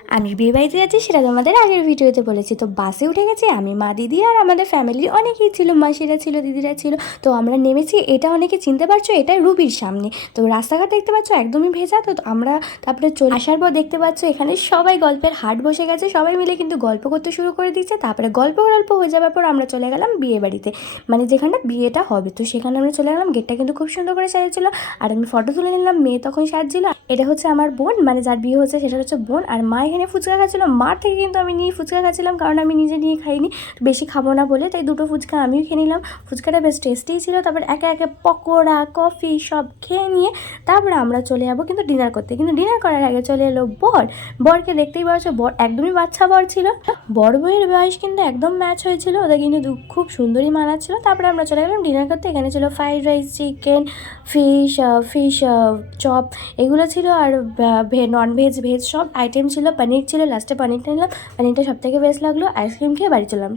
আমি বিয়ে বাড়িতে যাচ্ছি সেটা তোমাদের আগের ভিডিওতে বলেছি। তো বাসে উঠে গেছি আমি, মা, দিদি আর আমাদের ফ্যামিলির অনেকেই ছিল, মাসিরা ছিল, দিদিরা ছিল। তো আমরা নেমেছি, এটা অনেকে চিনতে পারছো, এটা রুবির সামনে। তো রাস্তাঘাট দেখতে পাচ্ছ একদমই ভেজা। তো আমরা তারপরে চলে আসার পর দেখতে পাচ্ছ এখানে সবাই গল্পের হাট বসে গেছে, সবাই মিলে কিন্তু গল্প করতে শুরু করে দিচ্ছে। তারপরে গল্প হয়ে যাওয়ার পর আমরা চলে গেলাম বিয়ে বাড়িতে, মানে যেখানে বিয়েটা হবে। তো সেখানে আমরা চলে গেলাম, গেটটা কিন্তু খুব সুন্দর করে সাজিয়েছিল আর আমি ফটো তুলে নিলাম। মেয়ে তখন সাজছিল। এটা হচ্ছে আমার বোন, মানে যার বিয়ে হচ্ছে সেটা হচ্ছে বোন। আর মা এখানে ফুচকা খাচ্ছিল, মার থেকে কিন্তু আমি নিয়ে ফুচকা খাচ্ছিলাম, কারণ আমি নিজে নিয়ে খাইনি, বেশি খাবো না বলে, তাই দুটো ফুচকা আমিও খেয়ে নিলাম। ফুচকাটা বেশ টেস্টিই ছিল। তারপর একে একে পকোড়া, কফি সব খেয়ে নিয়ে তারপরে আমরা চলে যাবো কিন্তু ডিনার করতে। কিন্তু ডিনার করার আগে চলে এলো বরকে দেখতেই পাচ্ছ, বর একদমই বাচ্চা বর ছিল। বর বউয়ের বয়স কিন্তু একদম ম্যাচ হয়েছিল, ওদের কিন্তু খুব সুন্দরই মানাচ্ছিল। তারপরে আমরা চলে গেলাম ডিনার করতে। এখানে ছিল fried rice, chicken, fish chop, এগুলো ছিল। আর ননভেজ, ভেজ সব আইটেম ছিল। পনির ছিল, লাস্টে পনিরটা নিলাম, পনিরটা সব থেকে বেস্ট লাগলো। আইসক্রিম খেয়ে বাড়ি চললাম।